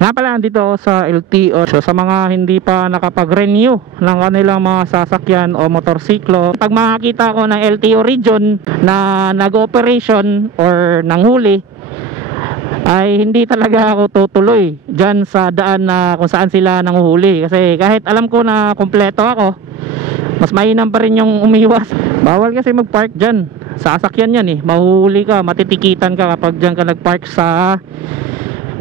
Nga pala, dito ako sa LTO. So sa mga hindi pa nakapag-renew ng kanilang mga sasakyan o motorsiklo, pag makakita ko ng LTO region na nag-operation or nanghuli, ay hindi talaga ako tutuloy dyan sa daan na kung saan sila nanguhuli. Kasi kahit alam ko na kompleto ako, mas mainam pa rin yung umiwas. Bawal kasi mag-park dyan. Sasakyan yan eh, mahuhuli ka, matitikitan ka kapag dyan ka nag-park sa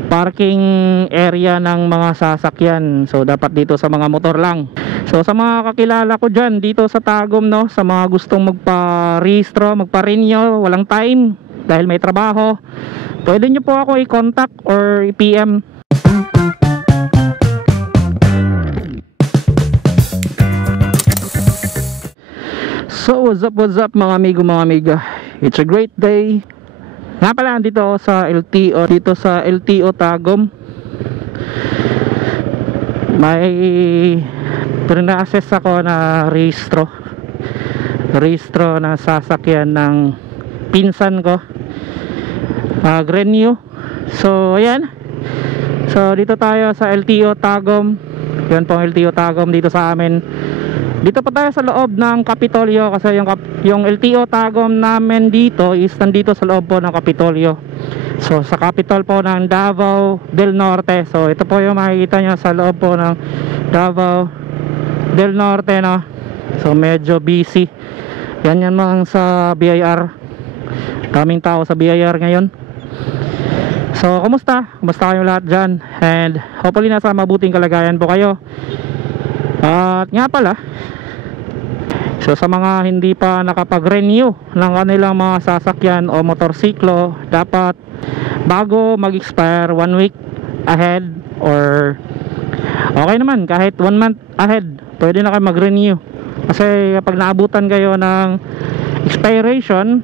parking area ng mga sasakyan. So dapat dito sa mga motor lang. So sa mga kakilala ko dyan dito sa Tagum, no, sa mga gustong magpa-rehistro, magpa-renew, walang time dahil may trabaho, pwede nyo po ako i-contact or i-PM. So what's up mga amigo, mga amiga, it's a great day. Nga pala, dito ako sa LTO, dito sa LTO Tagum. May pina-assess ako na rehistro na sasakyan ng pinsan ko, Grenio. So ayan, so dito tayo sa LTO Tagum. Yan po ang LTO Tagum dito sa amin. Dito pa tayo sa loob ng Kapitolyo kasi yung LTO Tagum namin dito is nandito sa loob po ng Kapitolyo. So sa Capitol po ng Davao del Norte. So ito po yung makikita nyo sa loob po ng Davao del Norte, no? So medyo busy. Yan mga sa BIR. Daming tao sa BIR ngayon. So kumusta? Kumusta kayong lahat dyan? And hopefully nasa mabuting kalagayan po kayo. At nga pala, so sa mga hindi pa nakapag-renew ng kanilang mga sasakyan o motorsiklo, dapat bago mag-expire 1 week ahead or okay naman kahit 1 month ahead, pwede na kayo mag-renew. Kasi kapag naabutan kayo ng expiration,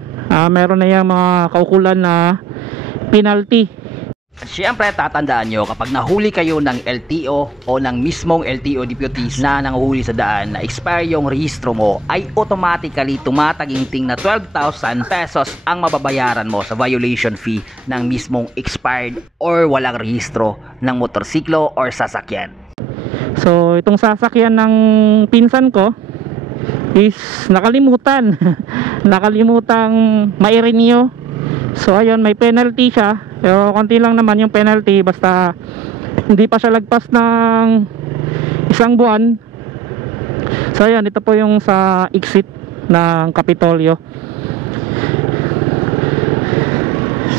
meron na yung mga kaukulan na penalty. Siyempre, tatandaan nyo, kapag nahuli kayo ng LTO o ng mismong LTO deputies na nanguhuli sa daan na expire yung rehistro mo, ay automatically tumataginting na 12,000 pesos ang mababayaran mo sa violation fee ng mismong expired or walang rehistro ng motorsiklo or sasakyan. So itong sasakyan ng pinsan ko is nakalimutan nakalimutang mai-renew. So ayun, may penalty siya. Pero konti lang naman yung penalty, basta hindi pa siya lagpas ng 1 buwan. So ayun, ito po yung sa exit ng Kapitolyo.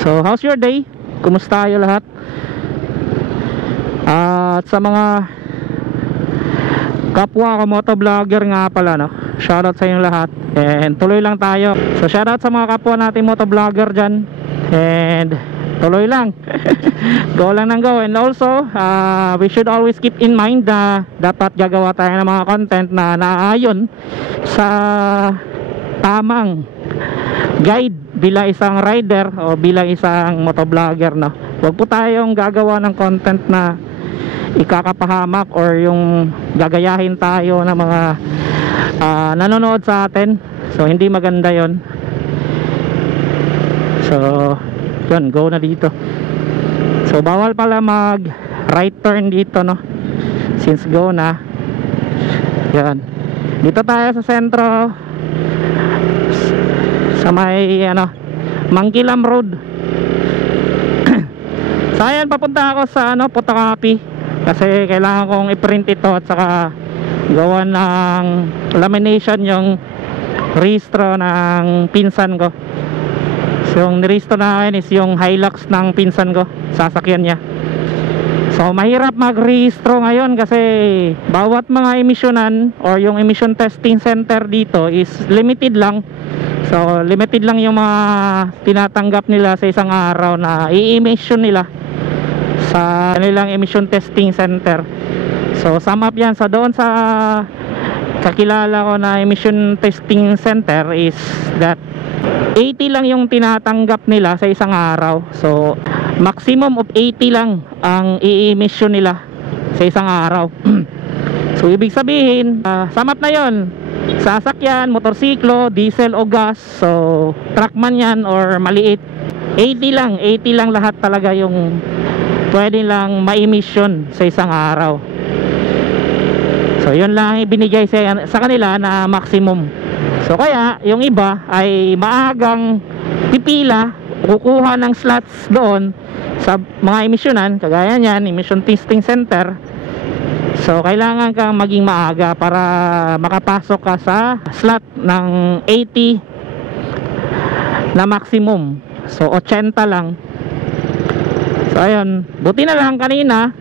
So how's your day? Kumusta kayo lahat? At sa mga kapwa ko motovlogger nga pala, no, shoutout sa inyo lahat. And tuloy lang tayo. So shoutout sa mga kapwa natin motovlogger dyan. And tuloy lang. Go lang ng go. And also we should always keep in mind na dapat gagawa tayo ng mga content na naaayon sa tamang guide bilang isang rider o bilang isang motovlogger, no? Huwag po tayong gagawa ng content na ikakapahamak or yung gagayahin tayo ng mga nanonood sa atin. So hindi maganda yon. So yun, go na dito. So bawal pala mag right turn dito, no, since go na. Yan, dito tayo sa sentro, sa may Mangkilam Road. So ayan, papunta ako sa photocopy kasi kailangan kong i-print ito at saka gawa ng lamination yung rehistro ng pinsan ko. So yung nirehistro na akin is yung Hilux ng pinsan ko, sasakyan niya. So mahirap mag-rehistro ngayon kasi bawat mga emisyonan or yung emission testing center dito is limited lang. So limited lang yung mga tinatanggap nila sa isang araw na i-emission nila sa kanilang emission testing center. So sum up yan. So doon sa kakilala ko na emission testing center is that 80 lang yung tinatanggap nila sa isang araw. So maximum of 80 lang ang i-emission nila sa isang araw. So ibig sabihin, sum up na yon, sasakyan, motorsiklo, diesel o gas, so truck man yan or maliit, 80 lang lahat talaga yung pwede lang ma-emission sa isang araw. So yun lang ibinigay sa kanila na maximum. So kaya yung iba ay maagang pipila, kukuha ng slots doon sa mga emisyonan, kagaya niyan, emission testing center. So kailangan kang maging maaga para makapasok ka sa slot ng 80 na maximum. So 80 lang. So ayun, buti na lang kanina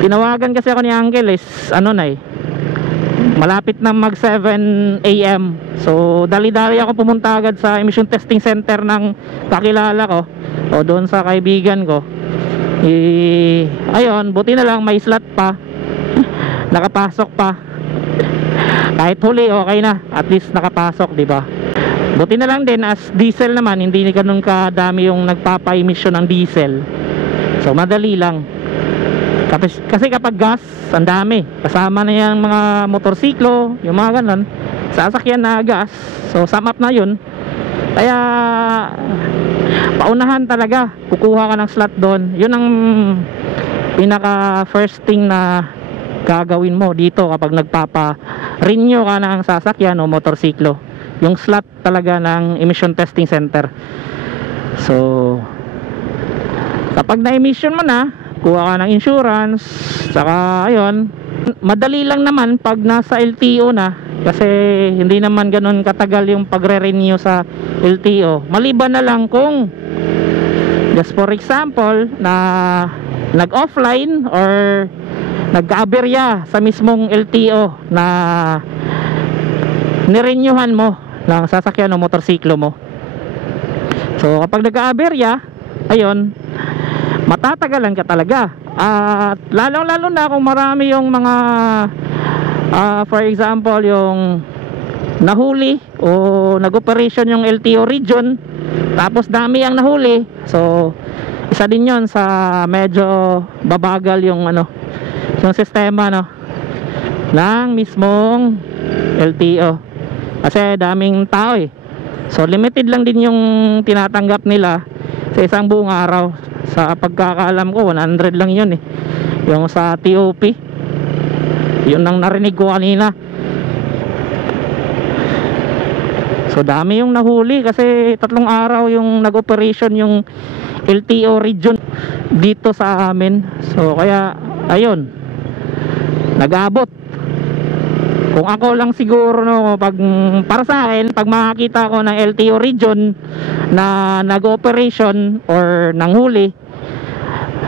tinawagan kasi ako ni Uncle is malapit na mag 7 AM. So dali-dali ako pumunta agad sa emission testing center ng kakilala ko o doon sa kaibigan ko. Ayun, buti na lang may slot pa. Nakapasok pa. Kahit huli okay na, at least nakapasok, di ba? Buti na lang din as diesel naman, hindi ganun kadami yung nagpapa-emission ng diesel. So madali lang. Kasi kapag gas, ang dami. Kasama na yung mga motorsiklo, yung mga ganun, sasakyan na gas. So sum up na yun. Kaya paunahan talaga, kukuha ka ng slot doon. Yun ang pinaka first thing na gagawin mo dito kapag nagpapa-renew ka ng sasakyan o motorsiklo, yung slot talaga ng emission testing center. So kapag na-emission mo na, kuha ka ng insurance, saka ayun, madali lang naman pag nasa LTO na, kasi hindi naman ganun katagal yung pagre-renew sa LTO. Maliban na lang kung just for example na nag-offline or nagka-aberya sa mismong LTO na nirenyuhan mo ng sasakyan o motorsiklo mo. So kapag nagka-aberya, ayun, matatagalan ka talaga. At lalong-lalo na kung marami yung mga for example yung nahuli o nag-operation yung LTO region, tapos dami ang nahuli. So isa din yon sa medyo babagal yung yung sistema ng mismong LTO, kasi daming tao so limited lang din yung tinatanggap nila sa isang buong araw. Sa pagkakaalam ko 100 lang yun yung sa TOP. Yun ang narinig ko kanina. So dami yung nahuli kasi 3 araw yung nag-operation yung LTO region dito sa amin. So kaya ayun, nag-abot. Kung ako lang siguro pag para sa akin, pag makakita ko ng LTO region na nag-operation or nanghuli,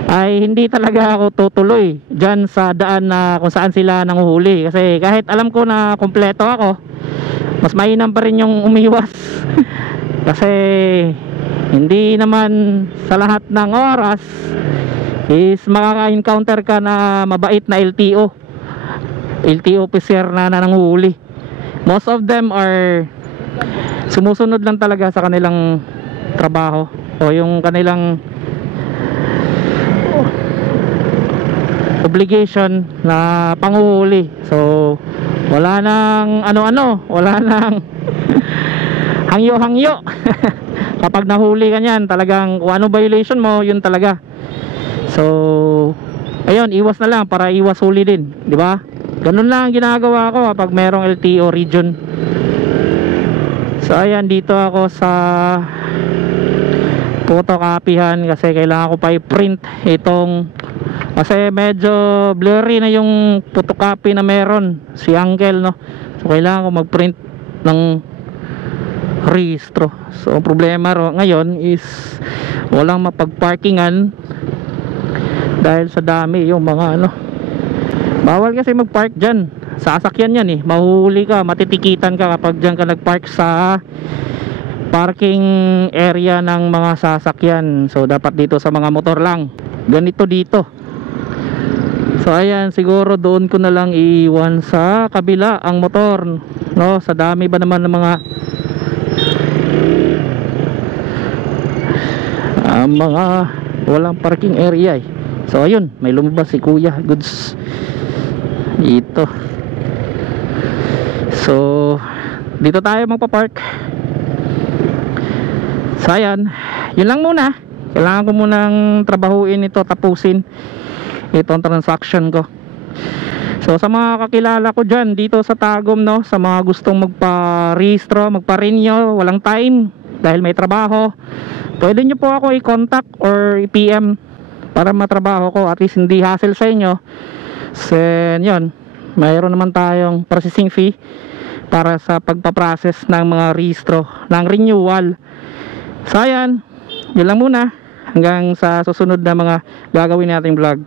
ay hindi talaga ako tutuloy dyan sa daan na kung saan sila nanguhuli. Kasi kahit alam ko na kompleto ako, mas mainam pa rin yung umiwas. Kasi hindi naman sa lahat ng oras is makaka-encounter ka na mabait na LTO officer na nanguhuli. Most of them are sumusunod lang talaga sa kanilang trabaho o yung kanilang obligation na panguhuli. So wala nang wala nang hangyo-hangyo. Kapag nahuli ka niyan, talagang kung ano violation mo, yun talaga. So ayun, iwas na lang para iwas huli din, di ba? Ganun lang ang ginagawa ko kapag merong LTO region. So ayan, dito ako sa photocopyhan kasi kailangan ko pa i-print itong, kasi medyo blurry na yung photocopy na meron si Uncle so kailangan ko mag-print ng rehistro. So ang problema ngayon is walang mapag-parkingan dahil sa dami yung mga bawal kasi mag-park dyan, sasakyan yan mahuhuli ka, matitikitan ka kapag dyan ka nag-park sa parking area ng mga sasakyan. So dapat dito sa mga motor lang, ganito dito. So ayan, siguro doon ko na lang iwan sa kabila ang motor sa dami ba naman ng mga walang parking area So ayun, may lumabas si Kuya Goods dito. So dito tayo magpa-park. So ayan, yun lang muna. Kailangan ko munang trabahuin ito, tapusin itong transaction ko. So sa mga kakilala ko dyan dito sa Tagum, no, sa mga gustong magpa-rehistro, magpa-renew, walang time dahil may trabaho, pwede nyo po ako i-contact or i-PM para matrabaho ko, at least hindi hassle sa inyo. So yun, mayroon naman tayong processing fee para sa pagpaprocess ng mga rehistro ng renewal. So ayan, yun lang muna, hanggang sa susunod na mga gagawin nating vlog.